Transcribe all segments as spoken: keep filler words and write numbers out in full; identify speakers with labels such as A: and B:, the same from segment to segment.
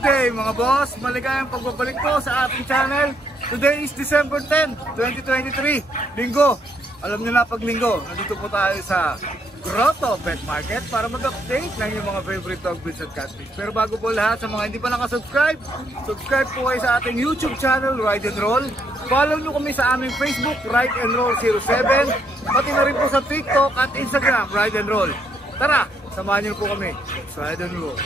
A: day mga boss! Maligayang pagbabalik po sa ating channel. Today is December tenth, twenty twenty-three. Linggo. Alam niyo na pag linggo, nandito po tayo sa Grotto Pet Market para mag-update ng yung mga favorite dog breeds at cat breeds. Pero bago po lahat, sa mga hindi pa nakasubscribe, subscribe po kayo sa ating YouTube channel, Ride and Roll. Follow nyo kami sa aming Facebook, Ride and Roll zero seven. Pati na rin po sa TikTok at Instagram, Ride and Roll. Tara, samahan nyo po kami. Let's ride and roll.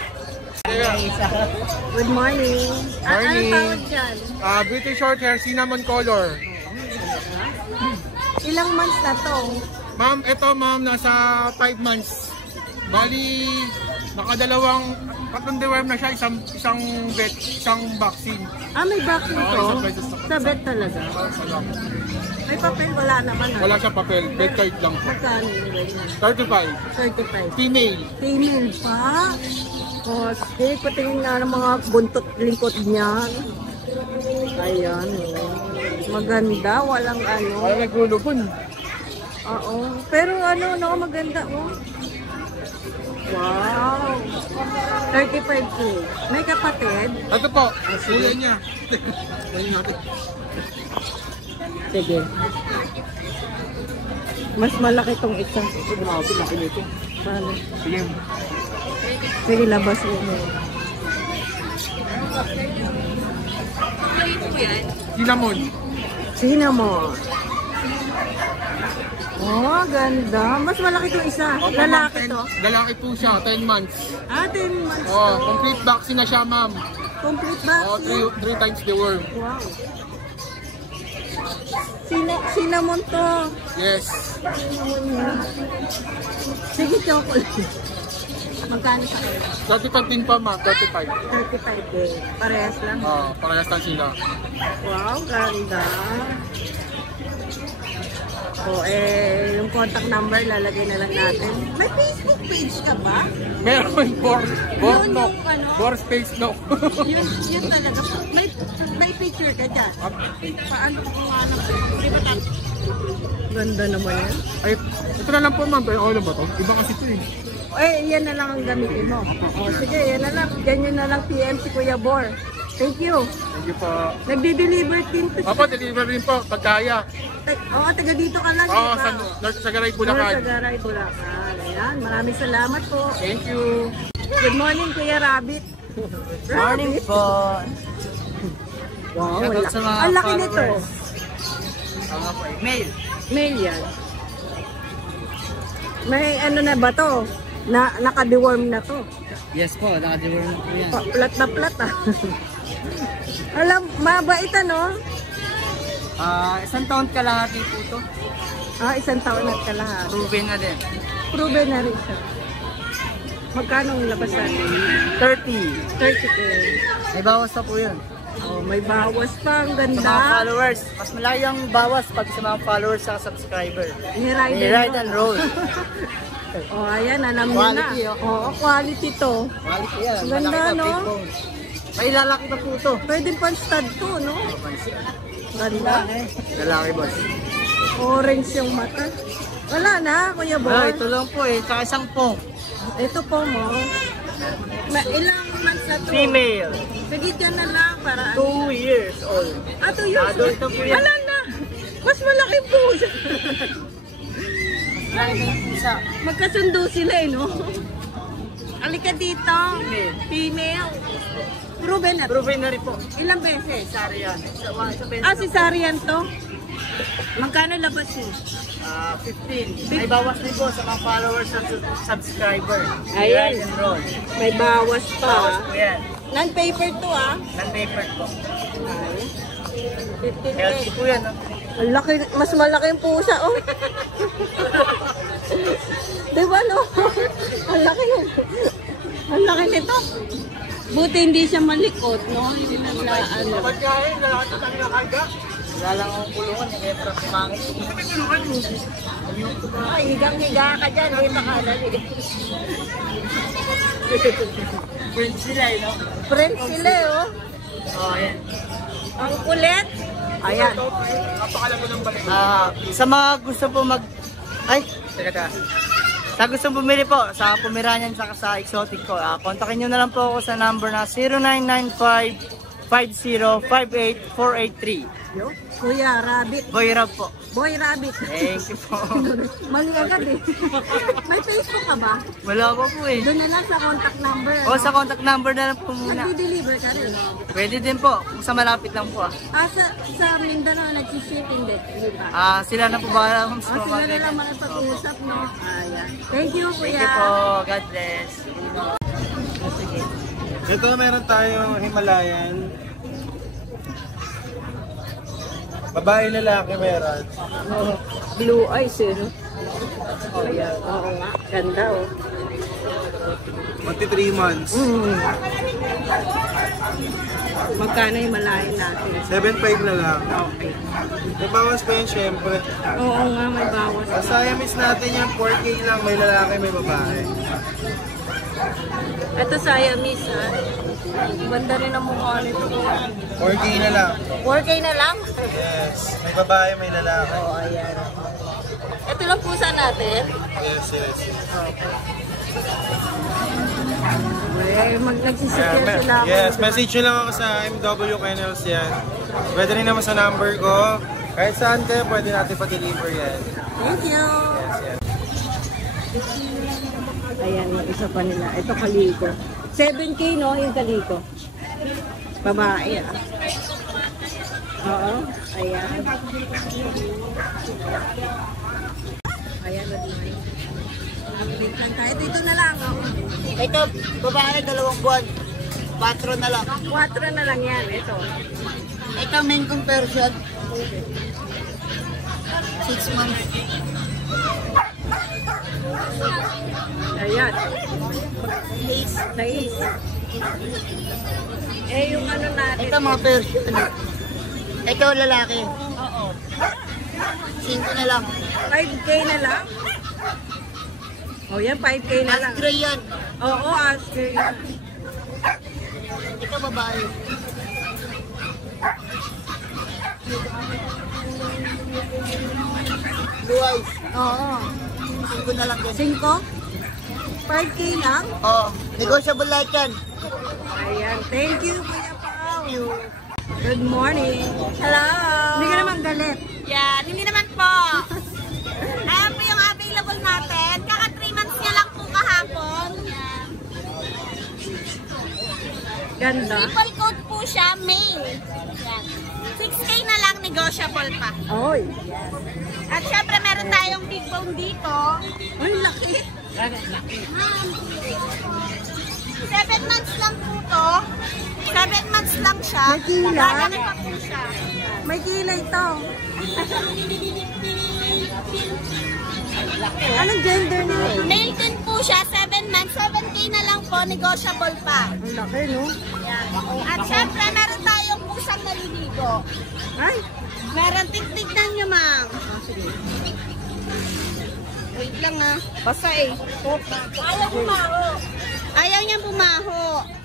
B: Good morning. Ah,
A: Morning.
B: ano tawag dyan?
C: Uh, British short hair, cinnamon color.
B: Ilang months na to?
C: Ma'am, ito ma'am, nasa five months. Bali, nakadalawang, tatlong deworm na siya, isang, isang vet, isang vaccine.
B: Ah, may vaccine
C: Oo,
B: to?
C: isang beses na-
B: Sa vet talaga? May papel? Wala naman ah.
C: Wala siya papel, vet card lang po.
B: Magkano yung ganyan?
C: thirty-five.
B: thirty-five.
C: Female.
B: Female pa? O, sige, patingin nga ng mga buntot lingkot niyan. Ayan, oh. Maganda, walang ano.
C: Wala naglulubon.
B: Oo. Pero ano, no, maganda, oh. Wow. thirty-five K. May kapatid?
C: Ito po, kuya niya. Kuya natin.
B: Sige. Mas malaki tong isa.
C: Grabe, laki nito.
B: Paano?
C: Sige.
B: Sige, labas mo.
C: Cinnamon.
B: Cinnamon. Oh, ganda. Mas malaki tong isa.
C: Opo, ma'am,
B: Lalaki
C: ten-
B: to.
C: Lalaki po siya, ten months.
B: Ah, ten months
C: Oh,
B: to.
C: complete vaccine na siya ma'am.
B: Complete
C: Oh, three,
B: vaccine.
C: three times the worm.
B: Wow. Sina cinnamon to.
C: Yes.
B: Cinnamon yan. Sige, chocolate. Magkano sa kayo?
C: thirty-five din pa ma'am, thirty-five.
B: thirty-five K. Parehas lang.
C: Oh, parehas lang sila.
B: Wow, ganda. O, eh, yung contact number lalagay na lang natin. May Facebook page ka ba?
C: Meron, bor, bor
B: Yun
C: no.
B: yung ano?
C: Bor space no.
B: Yun, yun talaga. May, may picture ka dyan. Paano ko kumanap? Di ba tayo? Ganda naman yan.
C: Ay, ito na lang po ma'am, pero okay ba to? Iba kasi ito eh.
B: Eh, yan na lang ang gamitin mo. O, sige, yan na lang. Ganyan na lang P M si Kuya Bor. Thank you.
C: Thank you po.
B: Nagdi-deliver din to.
C: Opo, deliver rin po, pagkaya.
B: Oo, taga dito ka lang.
C: Oo,
B: di ba?
C: sa, North Sagaray,
B: North
C: Bulacan.
B: Sagaray, Bulacan. Ayan, maraming salamat po.
C: Thank you.
B: Good morning, Kuya Rabbit.
D: Morning po.
B: Wow,
D: Shoutout
B: wala.
D: sa mga
B: Ang laki nito.
D: followers. Tama po eh. Mail.
B: Mail yan. May ano na ba to? Na, naka-deworm na to.
D: Yes po, naka-deworm na po yan.
B: Pa, plat na plat ah. Alam, mabait ano?
D: Ah, isang taon kalahati po to.
B: Ah, isang taon at kalahati.
D: Proven na din.
B: Proven na rin siya. Magkano ang labas natin?
D: thirty.
B: thirty K.
D: May bawas pa po yun.
B: Oh, may bawas pa. Ang
D: Sa mga
B: ganda.
D: followers, mas malaki ang bawas pag sa mga followers sa subscriber.
B: Ni Ride
D: May ride and roll.
B: Oh, ayan, alam niyo na.
D: Quality, oh.
B: Oo, quality to.
D: Quality yan.
B: Ganda,
D: Malaki pa,
B: no?
D: big bone. May lalaki pa po to.
B: Pwede pang stud to, no? Ganda.
D: Lalaki boss.
B: Orange yung mata. Wala na, Kuya Boy.
D: Ah, ito lang po eh. Tsaka isang pong.
B: Ito po mo. Ma ilang months na to?
D: Female.
B: Sige ka na lang para ano.
D: Two years old.
B: Ah, two years
D: Adult
B: old.
D: na po yan.
B: Wala na. Mas malaki po.
D: Laki na yung isa.
B: Magkasundo sila eh, no? Halika dito.
D: Female.
B: Female. Proven na.
D: Proven na rin po.
B: Ilang beses?
D: Sari yan. Sa sa
B: Ah, si Sarian to? Magkano labas yun?
D: Ah, fifteen. May bawas din po sa mga followers at sub- subscriber.
B: Ayan.
D: Ride and roll.
B: May bawas
D: Bawas
B: pa.
D: po yan.
B: Non-paper to ah.
D: Non-paper po.
B: fifteen
D: Healthy
B: K.
D: po yan. No?
B: Ang laki, mas malaki yung pusa, oh. Di ba, no? Ang laki yun. Ang laki nito. Buti hindi siya malikot, no? Hindi na na, ano.
C: Pagkain, lalaki na tayo nakaga.
D: Wala lang akong kulungan. Yung efra kumangit.
B: Ay, higang-higa ka dyan. Hindi makadali.
D: Friends sila eh, no?
B: Friends sila, oh.
D: Oh, ayan.
B: Ang kulit. Ayan.
C: Napakalago ng balik.
D: Ah, sa mga gusto po mag... Ay, teka teka. Sa gustong bumili po, sa Pomeranian saka sa exotic po, uh, kontakin nyo na lang po ako sa number na zero nine nine five, five zero five eight, four eight three.
B: Yo, Kuya Rabbit.
D: Boy Rob po.
B: Boy Rabbit.
D: Thank you po.
B: Mali agad eh. May Facebook ka ba?
D: Wala pa po eh.
B: Doon na lang sa contact number.
D: O sa contact number na lang po muna.
B: Nag-deliver ka rin.
D: Pwede din po, kung sa malapit lang po ah.
B: Ah, sa, sa Mindanao, nag-shipping din. Di ba?
D: Ah, sila na po ba
B: Ah,
D: ang
B: sila na lang makipag-usap, no? Ayan. Thank you,
D: Thank
B: Kuya.
D: you po. God bless. Sige.
C: Ito meron tayong Himalayan. Babae lalaki meron.
B: Oh, blue eyes, eh, no? Oh, yeah. Oo nga. Ganda, oh.
C: Magti three months.
B: Mm. Magkano yung malayan natin?
C: seven five na lang.
B: Okay.
C: May bawas pa yun syempre.
B: Oo nga, may bawas.
C: Sa Siamese natin yung four K lang. May lalaki, may babae.
B: Ito Siamese, ha? Banda rin ang mukha nito.
C: four K na lang.
B: four K na lang?
C: Yes. May babae, may lalaki.
B: Oo, ayan. Ito lang pusa natin.
C: Yes, yes.
B: Eh, mag nagsisipir
C: Yeah,
B: sila.
C: me- yes,
B: ako.
C: message nyo lang ako sa M W Kennels yan. Pwede rin naman sa number ko. Kahit saan kayo, pwede natin pa-deliver yan.
B: Thank you.
C: Yes, yes.
B: Ayan, yung isa pa nila. Ito kaliko. seven K, no? Yung kaliko. Babae, ah. Oo. Ayan. Ayan, na-design. Wait lang tayo. Dito na lang, oh.
D: Ito, babae, dalawang buwan. Patro na lang.
B: Quattro na lang yan. Ito.
D: Ito, main conversion. Six months.
B: Ayan. Sais. Eh, yung ano natin.
D: Ito, mga version. Ito, lalaki.
B: Oo.
D: Cinco na lang.
B: five K na lang? O yan, five K na lang.
D: Gray yan.
B: Oo, Asher.
D: Ito, babae. Blue eyes.
B: Oo.
D: Cinco na lang din.
B: Cinco? five K lang?
D: Oo. Negotiable lahat yan.
B: Ayan. Thank you, Kuya Pao. Good morning. Hello. Hindi ka naman galit.
E: Yan, hindi naman po. Ayan po yung available natin. Kaka three months niya lang po kahapon. Yan.
B: Ganda.
E: Triple coat po siya, male. Yan. six K na lang, negotiable pa.
B: Oy.
E: At syempre meron tayong big bone dito.
B: Ay, laki.
E: seven months lang po to. seven months lang siya.
B: May kilay.
E: Lalaki pa po siya.
B: May kilay to. Anong gender nila?
E: Male din po siya, seven months. seven K na lang po, negotiable pa.
B: Ang laki, no?
E: Yan. At syempre meron tayong pusang naliligo.
B: Ay.
E: Meron, tigtignan nyo, ma'am. Wait lang, ah. Basta eh. Ayaw bumaho. Ayaw niyang bumaho.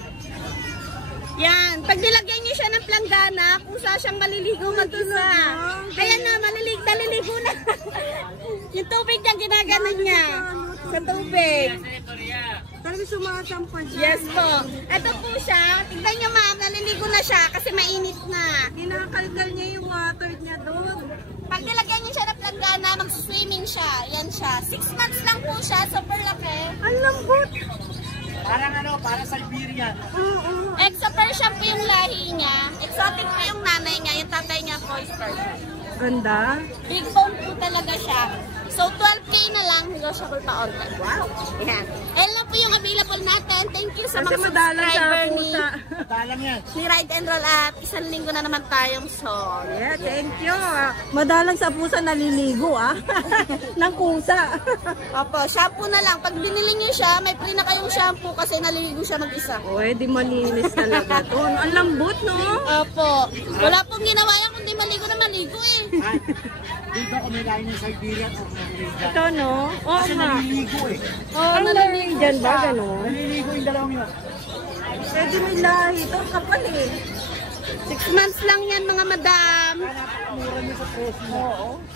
E: Yan. Pag nilagyan niyo siya ng planggana, kung saan siyang maliligo mag-isa. Ayan na, malilig, naliligo na. Yung tubig niya, ginaganon niya. Sa tubig.
B: Talaga sumasampa siya.
E: Yes po. Ito po siya. Tignan niyo, ma'am, naliligo na siya kasi mainit na.
B: Kinakalkal niya yung water niya doon.
E: Pag nilagyan niyo siya ng planggana, mag-swimming siya. Yan siya. Six months lang po siya. Super laki.
B: Ang lambot.
D: Parang ano, para sa Iberian.
B: Oo.
E: Exo Persian po yung lahi niya. Exotic po yung nanay niya. Yung tatay niya po is Persian.
B: Ganda.
E: Big bone po talaga siya. So, twelve K na lang. Negotiable pa online. Wow. Yan. Ayan lang po yung available natin. Thank you sa
B: Kasi
E: mga
B: madalang sa
E: subscriber ni,
B: pusa.
D: Talang yan.
E: ni Ride and Roll at isang linggo na naman tayong sol.
B: Yeah, thank you. Ah, Madalang sa pusa naliligo, ah. Ng kusa.
E: Opo, shampoo na lang. Pag binili niyo siya, may free na kayong shampoo kasi naliligo siya mag-isa.
B: O, eh, di malinis talaga to. Ang lambot, no?
E: Opo. Wala pong ginawa yan kundi maligo na maligo eh.
D: Dito kung may lain ng Siberian o Norwegian.
B: Ito, no? Oo
D: Kasi
B: nga.
D: naliligo eh.
B: Oh, ang Norwegian ba, gano'n?
D: Naliligo yung dalawang yun.
B: Pwede may lahi. Ito, kapal eh.
E: Six months lang yan mga madam.
D: Napakamura niyo sa presyo.
B: Oo.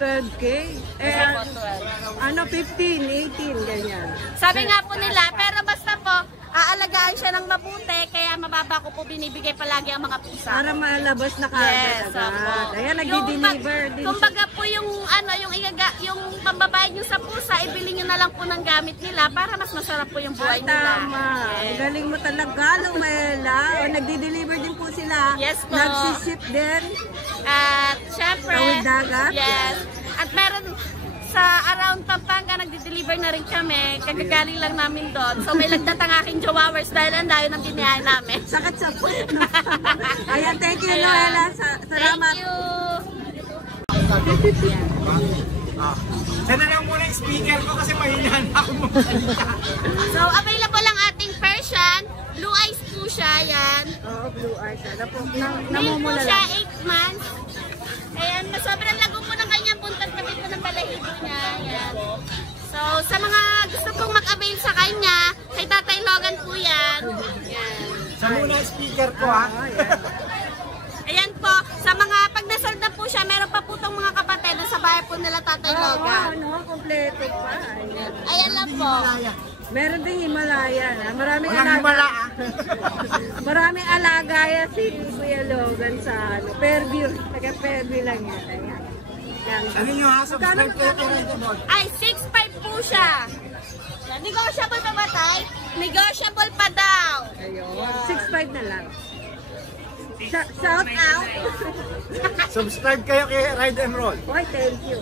B: twelve K. Eh, ano, fifteen, eighteen, ganyan.
E: Sabi nga po nila, pero basta po, aalagaan siya ng mabuti, kaya mababa ko po binibigay palagi ang mga pusa.
B: Para malabas na
E: Yes,
B: kagad.
E: opo.
B: Ayan,
E: Yung
B: nagdi-deliver
E: pag-
B: din
E: Kumbaga po yung ano, yung igaga, yung pambabayad nyo sa pusa, ibili nyo na lang po ng gamit nila para mas masarap po yung buhay
B: siya.
E: nila.
B: Tama. Ang galing mo talaga, Lumela. O, nagdi-deliver din po sila.
E: Yes po.
B: Nagsiship din.
E: At syempre,
B: Tawid dagat?
E: yes. At meron sa around Pampanga, nagdi-deliver na rin kami. Kagagaling lang namin doon. So may lagdat ang aking jowawers dahil ang layo ng biniyahe namin.
B: Sakit sa puso. Ayan, thank you,
E: Ayan.
B: Noela. Sa salamat.
E: Thank you!
C: Sana lang muna yung speaker ko kasi mahinahan ako magsalita.
E: So available ang ating Persian. Blue eyes po siya, yan.
B: Oo, blue eyes. Ano po? Na,
E: Male po
B: namumula
E: siya,
B: lang.
E: eight months. Ayan, sobrang lago po ng kanyang puntat kapit po ng balahibo niya. Ayan. So, sa mga gusto pong mag-avail sa kanya, kay Tatay Logan po yan. Ayan.
C: Sa muna yung speaker ko ha.
B: Oo, ayan.
E: Ayan po, sa mga pag nasal na po siya, meron pa po itong mga kapatid na sa bahay po nila Tatay
B: Oo,
E: Logan.
B: ano, kompleto pa. Ayan.
E: Ayan lang po.
B: Meron ding Himalaya. Ha? Maraming
C: Walang himala
B: alaga.
C: ah.
B: Maraming alaga yan si Kuya Logan sa ano, Fairview. Taga Fairview lang yan. Ayan. Yan.
C: Ano nyo ha? Subscribe kayo kay Red Ball.
E: Ay, six five po siya. Negotiable pa ba, Tay? Negotiable pa daw.
B: Ayun. six five na lang. Sh- shout out.
C: Subscribe kayo kay Ride and Roll.
B: Why, thank you.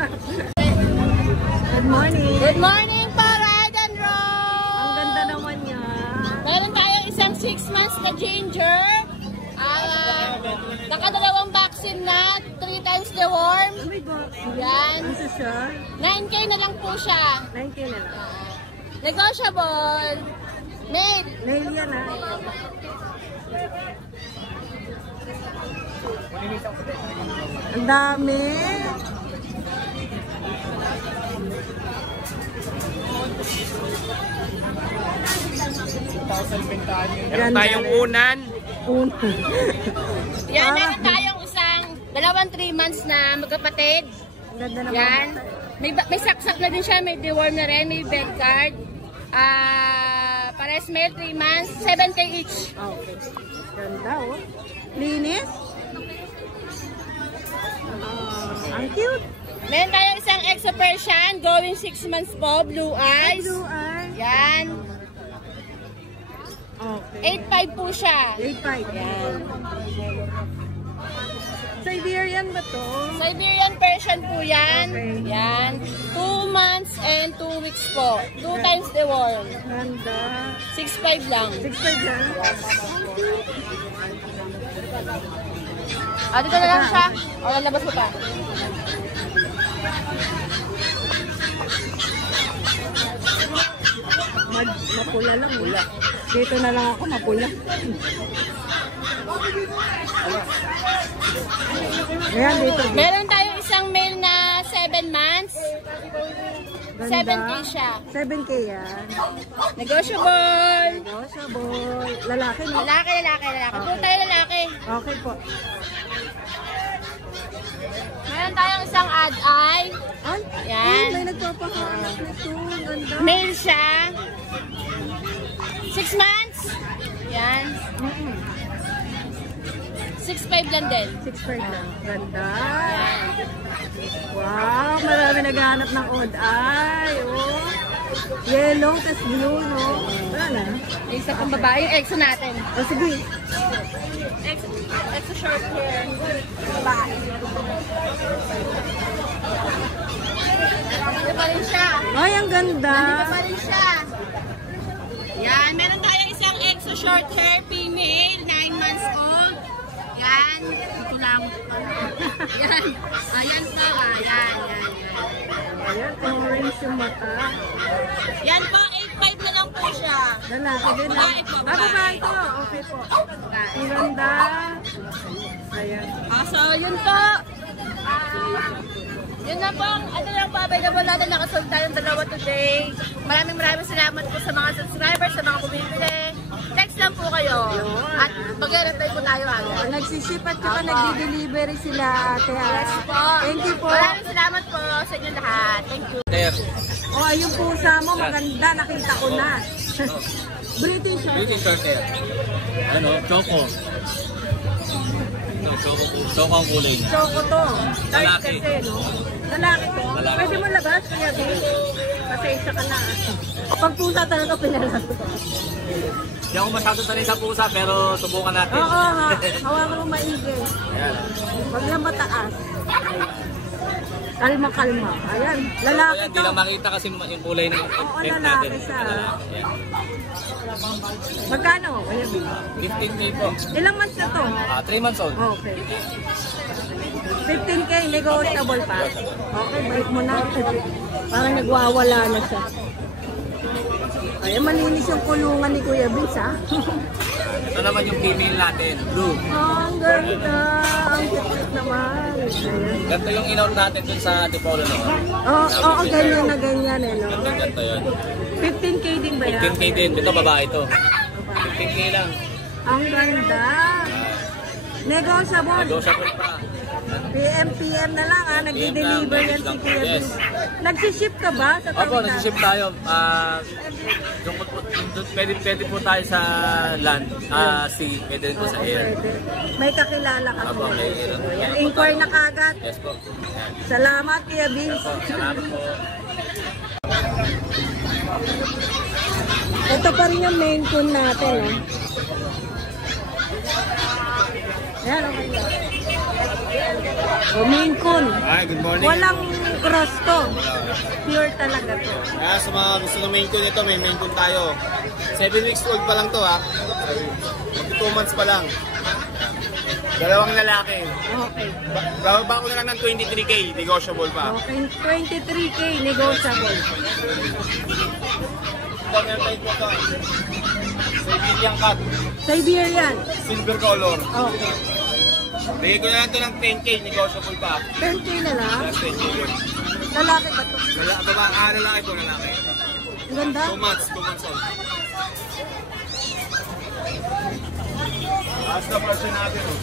B: Good morning.
E: Good morning po, Ride and Roll!
B: Ang ganda naman niya.
E: Meron tayong isang six months na ginger. Ah, nakadalawang vaccine na, three times the worm.
B: Oh my God.
E: Yan.
B: Ano siya?
E: nine K na lang po siya.
B: nine K na lang.
E: Negotiable. Made.
B: Nail yan ha. Ang dami.
C: Meron tayong unan.
B: Uno.
E: Yan,
B: Ah.
E: meron tayong isang dalawang three months na magkapatid.
B: Ang ganda naman.
E: Yan. May, ba- may saksak na din siya, may deworm na rin, may bed card. Ah, pares male, three months, seven K each.
B: Okay. Ganda oh. Linis. Ah, ang cute.
E: Meron tayong isang Exo Persian, going six months po, blue eyes.
B: Blue eye.
E: Yan.
B: Okay.
E: eight five po siya.
B: eight five.
E: Yan.
B: Siberian ba to?
E: Siberian Persian po yan.
B: Okay.
E: Yan. two months and two weeks po. two times the worm.
B: Ganda.
E: six five lang.
B: six five lang.
E: Ah, dito na lang siya. O, lalabas mo pa.
B: Mag, mapula lang. Mula. Dito na lang ako, mapula. Ayan, dito.
E: Meron tayong isang male na seven months.
B: Ganda.
E: seven K siya.
B: seven K yan.
E: Negotiable.
B: Negotiable. Lalaki, no?
E: Lalaki, lalaki, lalaki. Puro tayo lalaki.
B: Okay po.
E: Meron tayong isang ad-eye.
B: Ay,
E: Yan.
B: ay, may nagpapahanap nito. Ganda.
E: Male siya. six months. Yan. six five lang din.
B: six five lang. Ganda.
E: Yan.
B: Wow, marami naghahanap ng odd eye. Oh. Yellow, tas blue, no? Wala na.
E: Yung isa pang babae, yung exo natin.
B: O, sige.
E: Exo, exo short hair. Babae. Dito pa rin siya.
B: Ay, ang ganda.
E: Dito pa rin siya. Yan, meron tayong isang exo short hair female, nine months old. Yan, ito lang. Yan, ayan po, ah, yan, yan, yan.
B: Ayan, orange yung mata.
E: Yan po, eight five na lang po siya.
B: Lalaki din. ah.
E: Babae po,
B: Ah,
E: babae.
B: babae to. Okay po. Ang ganda. Ayan.
E: Ah, so, yun po. Ah, yun na po, ano lang po, available natin. Nakasold tayong dalawa today. Maraming maraming salamat po sa mga subscribers, sa mga bumibili. Next lang po kayo. At mag-retry po tayo agad.
B: Nagsiship at saka nagdi-delivery sila ate ha.
E: Yes po.
B: Thank you po.
E: Maraming salamat po sa inyo lahat. Thank you.
B: O, oh, yung pusa mo, maganda. Nakita ko na. British Short.
F: British short hair. Ano? Choco. No, choco po. Choco ang kulay niya.
B: Choco to. Dark
F: Lalaki.
B: kasi, no? Lalaki to.
F: Lalaki.
B: Pwede mo labas, Kuya Bill. Pasensya ka na. Pag pusa talaga pinalabas.
F: Hindi ako masyado sanay sa pusa pero subukan natin.
B: Oo, ha. Hawakan mo maigi. Huwag lang mataas. Kalma, kalma. Ayan, lalaki
F: Ayan,
B: to.
F: hindi lang makita kasi yung kulay ng
B: Oo,
F: egg
B: lalaki
F: natin.
B: siya.
F: Ayan.
B: Magkano? Kuya Bill?
F: fifteen K po.
B: Ilang months na to?
F: Ah, three months old.
B: Okay. fifteen K, negotiable pa. Okay, balik mo na. Parang nagwawala na siya. Ay, malinis yung kulungan ni Kuya Vince, ha?
F: Ito naman yung female natin, blue.
B: Oh, ang ganda. Ang cute naman. Ayan.
F: Ganito yung in-out natin dun sa Antipolo naman.
B: Oo, oh, oh, ganyan na ganyan, eh, no?
F: Ganito, ganito yun.
B: fifteen K din ba yan?
F: fifteen K din. Ito babae ito. fifteen K lang.
B: Ang ganda. Negotiable.
F: Negotiable pa.
B: P M P M na lang, ha? Nagdi-deliver yan si Kuya
F: Yes.
B: Vince. Nagsiship ka ba sa
F: Opo,
B: Tawid?
F: nag-ship tayo. Ah, doon po, doon, pwede, pwede po tayo sa land, ah, sea, pwede rin po sa air.
B: May kakilala ka
F: Opo,
B: po.
F: may air.
B: Yan, inquire na kagad.
F: Yes po. Yan.
B: Salamat, Kuya Vince.
F: Opo, salamat po.
B: Ito pa rin yung main coon natin. Oh. Ayan, okay. O, main coon.
G: Hi, good morning.
B: Walang cross to. Pure talaga to.
G: Kaya sa mga gusto ng main coon ito, may main coon tayo. seven weeks old pa lang to ha. two months pa lang. Dalawang lalaki.
B: Okay.
G: Ba- Bababa ko na lang ng twenty-three K, negotiable pa.
B: Okay, twenty-three K negotiable.
G: Ito, meron tayo po ito. Siberian cat,
B: Siberian.
G: silver color.
B: Okay.
G: Bigay ko na lang ito ng ten K, negotiable pa.
B: ten K na lang.
G: Plus ten K.
B: Lalaki ba to?
G: Lala- Baba, ah, lalaki po, lalaki.
B: Ang ganda.
G: two months, two months old. Taas na presyo natin oh.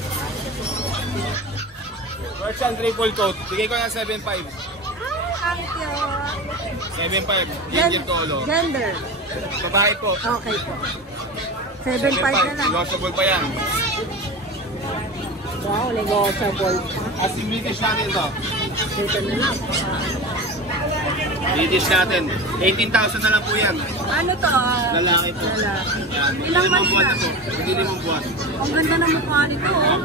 G: Persian triple coat, bigay ko ng seven five.
B: Ang cute.
G: seven five,
B: Gen-
G: ginger color.
B: Gender.
G: Babae po.
B: Okay po. seven five na lang.
G: Negotiable pa yan.
B: Wow, negotiable.
G: As in British natin to.
B: Dito na lang.
G: British natin. eighteen thousand na lang po yan.
B: Ano to? ah?
G: Lalaki po.
B: Lalaki.
G: Yan.
B: Ilang
G: Limang
B: months
G: buwan
B: na?
G: na po. Hindi limang buwan.
B: Ang ganda ng mukha nito, oh.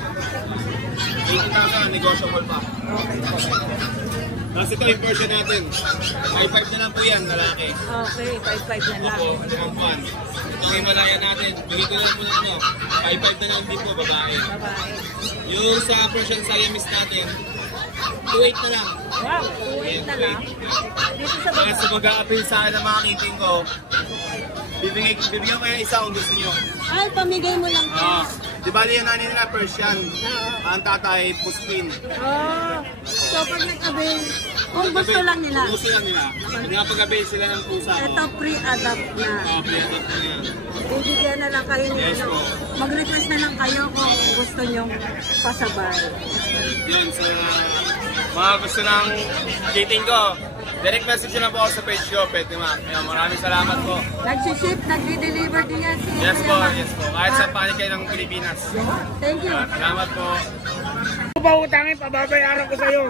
G: eighteen thousand, negotiable pa.
B: Okay po.
G: Tapos ito yung version natin. five five na lang po yan, lalaki.
B: Okay, five five na lang.
G: Opo, limang buwan. Itong Himalaya natin. Bigay ko lang po na ito. five five na lang din po, babae.
B: Babae.
G: Yung sa Persian Siamese natin, two eight na lang.
B: Wow, two eight na lang. Dito sa
G: Kaya
B: baba.
G: sa mag-a-appeal sa akin ng mga kiting ko, bibigay, bibigyan ko yung isa kung gusto nyo.
B: Ay, pamigay mo lang.
G: Ah, di ba yung nanay nila Persian? Ang tatay, Puspin.
B: Oh, so pag nag-avail, kung gusto lang nila,
G: Kung gusto lang nila. Pag napag-avail sila ng pusa ko.
B: ito pre-adapt na.
G: Ah, play up na yan.
B: Bibigyan na lang kayo ng
G: Yes,
B: ano.
G: po.
B: Mag-request na lang kayo kung gusto nyong pasabay.
G: Yun, sa mga gusto ng kiting ko, direct message nyo lang po ako sa page ko, Pet Mac. Kaya maraming salamat po.
B: Nag-ship, nag-deliver din yan si
G: Yes po,
B: Kuya Mac.
G: yes po. Kahit sa panig kayo ng Pilipinas.
B: Thank you.
G: Salamat po.
C: Pautangin, pababayaran ko sa'yo.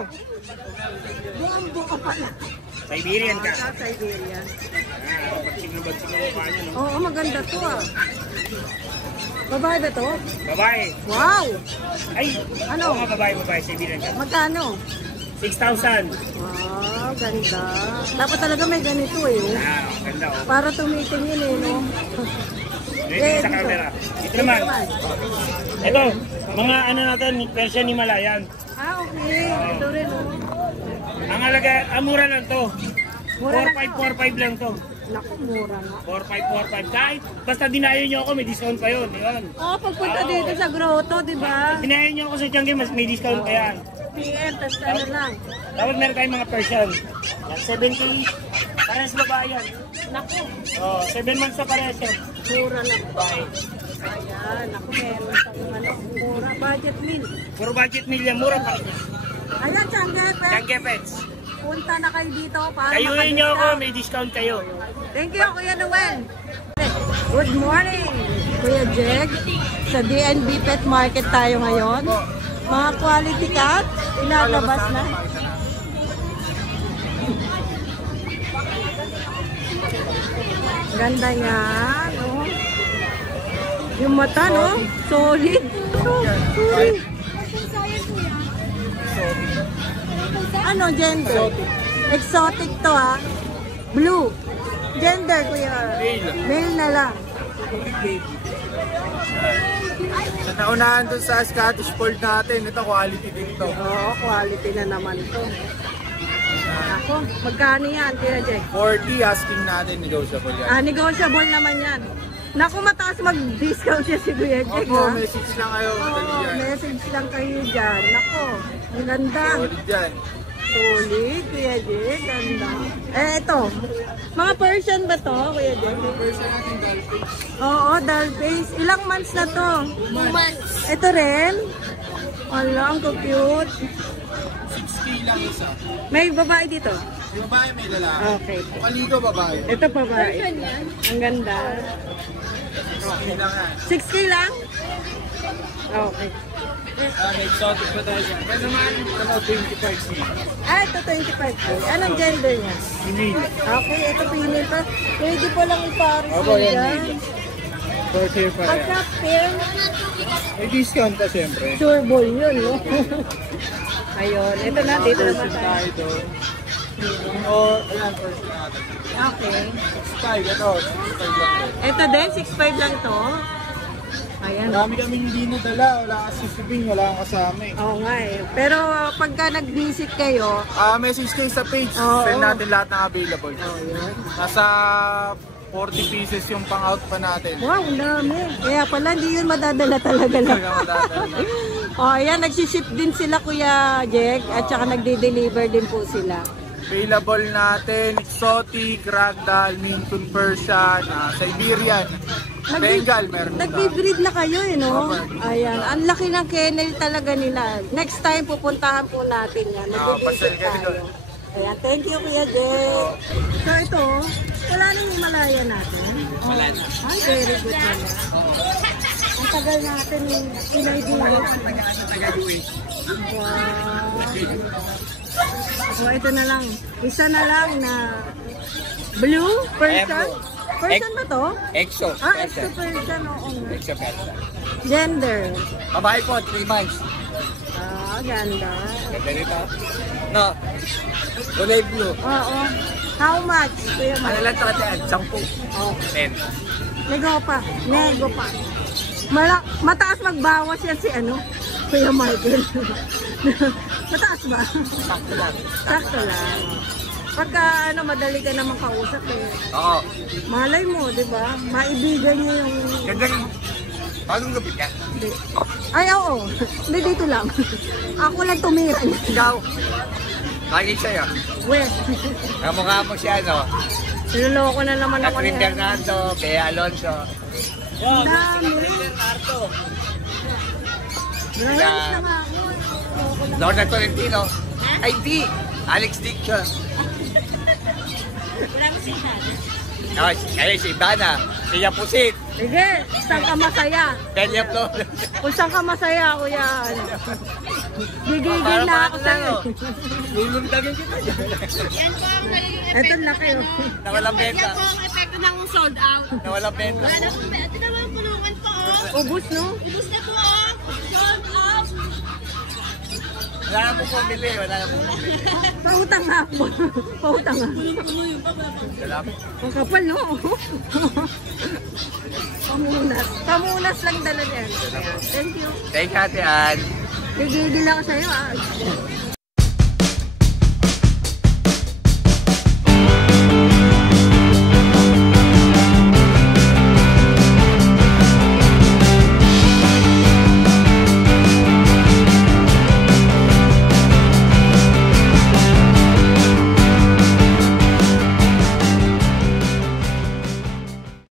B: Buong buo pala.
C: Siberian ka.
B: Sa Siberian.
C: Ah, bagsig na bagsig na mukha niya, no?
B: Oo, maganda to ah. Babae ba to?
C: Babae.
B: Wow!
C: Ay,
B: Ano?
C: oo nga, babae, babae, Siberian ka.
B: Magkano?
C: six thousand.
B: Wow, ganda. Dapat talaga may ganito eh.
C: Ah, ganda, oh.
B: Para tumitingin eh, no?
C: Dito sa camera. Ito naman. Ito, mga ano natin, Persian Himalayan.
B: Ah, okay. Ito rin, oh.
C: Ang alaga, ah, mura lang to.
B: Mura
C: four
B: lang
C: five
B: to.
C: four five lang to.
B: Naku, mura nga.
C: four five four five. Kahit basta dinayo nyo ako, may discount pa yun. Yun.
B: Oh, pagpunta dito sa grotto, di ba?
C: Dinayo nyo ako sa Tiangge, mas may discount pa yan.
B: P M, tas ano lang.
C: Dapat meron tayong mga Persian. seven K,
H: Pares babae yan.
B: Naku,
H: Oh, seven months na pares yan.
B: mura lang.
H: Babae.
B: Ayan, naku, meron sa ano, mura. Budget meal.
H: Puro budget meal yan. Mura pa rin yan.
B: Ayan, Changgepet.
H: Yan, Kepets.
B: Punta na kayo dito para
H: Kayuhin nyo ako,
B: makadiscount.
H: may discount kayo.
B: Thank you, Kuya Noel. Good morning, Kuya Jeg. Sa D N B Pet Market tayo ngayon. Mga quality cat, ilalabas na. Ganda niya, no? Yung mata, no? Solid. Oh, solid. Ano gender? Exotic to, ha? Blue. Gender, kuya.
C: Male.
B: Male na lang.
C: Sa naunahan dun sa Scottish Fold natin, ito quality din to.
B: Oo, quality na naman to. Ako, magkano yan, Kuya Jack?
C: forty asking natin, negotiable yan.
B: Ah, negotiable naman yan. Naku, mataas mag-discount siya si Kuya Jack,
C: Opo,
B: ha?
C: message lang kayo. Madali
B: Oo,
C: yan.
B: message lang kayo dyan. Naku, ang ganda.
C: Solid yan.
B: Solid, Kuya Jack, ganda. Eh, ito. Mga Persian ba to, Kuya Jack?
C: Person natin, Dolphins.
B: Oo, doll face. Ilang months na to?
E: Two months.
B: Ito rin? Wala, ang cute.
C: six K lang isa.
B: May babae dito?
C: Yung babae may lalaki.
B: Okay.
C: Kaligo babae.
B: Ito babae. Ang ganda.
C: Okay lang yan.
B: six K lang? Okay.
C: Ah, may exotic pa tayo dyan. Kaya naman, ito twenty-five C.
B: Ah, ito twenty-five K. Anong gender niya?
C: Female.
B: Okay, ito pinil pa. Pwede po lang iparis
C: Opo,
B: mo
C: yan,
B: dyan.
C: forty pa yan.
B: Pagka pair,
C: May discount pa siyempre.
B: sure ball yun, no? Ayun, ito na, dito naman
C: Person
B: tayo.
C: tayo doon. O, ayan, person natin.
B: Okay.
C: six five, ito. six five lang to.
B: Ito din, six five lang to. Ayan.
C: Marami kami hindi nadala. Wala kasi shipping, wala kang kasama eh.
B: Oo nga eh. Pero uh, pagka nag-visit kayo,
C: Ah, message kayo sa page.
B: Oo.
C: Send natin lahat ng available.
B: oh, yun.
C: Nasa forty pieces yung pang-out pa natin.
B: Wow, ang dami. Kaya pala, hindi yun madadala talaga lang.
C: Talaga madadala.
B: Oh, ayan, nagsiship din sila, Kuya Jack, at saka nagde-deliver din po sila.
C: Available natin, exotic, ragdoll, Maine Coon Persian, ah, Siberian, Bengal, meron na.
B: Nag-breed na kayo, eh, no? Ayan, ang laki ng kennel talaga nila. Next time, pupuntahan po natin yan.
C: Ah, pasal
B: Mag-visit
C: kayo
B: tayo.
C: doon.
B: Ayan, thank you, Kuya Jack. So, ito, wala nang Himalaya natin. Wala na. Ay, very good naman. Ang tagal natin yung pinay-dinis. Wow. So, ito na lang. Isa na lang na blue person. Person ba to?
G: Exo.
B: Ah, extra person. Oo nga.
G: Exo person.
B: Gender.
G: Babae po, three months.
B: Ah, ganda.
G: Ganda nito. No. Kulay blue.
B: Oo. How much? Kuya
G: Ano
B: Mike?
G: lang ito ate? Sampu.
B: Oh.
G: Ten.
B: Nego pa. Nego pa. Mala mataas magbawas yan si ano? Kuya Michael. Mataas ba?
G: Sakto lang.
B: Sakto lang. Pagka ano, madali ka naman kausap eh.
G: Oo.
B: Malay mo, di ba? Maibigan niyo yung...
G: Ganda rin. Bagong gupit ka.
B: Di- Ay, oo. Hindi, dito lang. Ako lang tumira.
G: Ikaw. Lagi sa'yo.
B: West.
G: Kamukha mo siya, no?
B: Niloloko na naman ako
G: Catherine
B: niya.
G: Bernardo, Bea Alonso.
B: Ang dami. Maraming na nga ako. Niloloko lang.
G: Lorna Tolentino. Ay, di. Alex Dixon. Oh, ay, si Ivana. Siya Pusit.
B: Sige, saan ka masaya?
G: Delia Flores.
B: Kung saan ka masaya, kuya. Gigigil na ako sa'yo.
G: Lulundagin kita dyan.
E: Yan po ang nagiging
B: Eto
E: epekto
B: na kayo.
E: ng
G: Nawalang
E: ano.
G: benta.
E: Yan po ang epekto ng sold out.
G: Nawalang benta.
E: Wala na po. Tignan mo yung kulungan po. Oh.
B: Ubus, no?
E: Ibus na po. Oh. Sold out.
G: Wala na po pumili. Wala na po pumili.
B: Pautang nga ako. Pautang nga.
G: Salamat.
B: Ang kapal, no? Pamunas. Pamunas lang dala niyan. Thank you.
G: Thank you, Ate Ann.
B: Gigigil ako sa'yo, ah.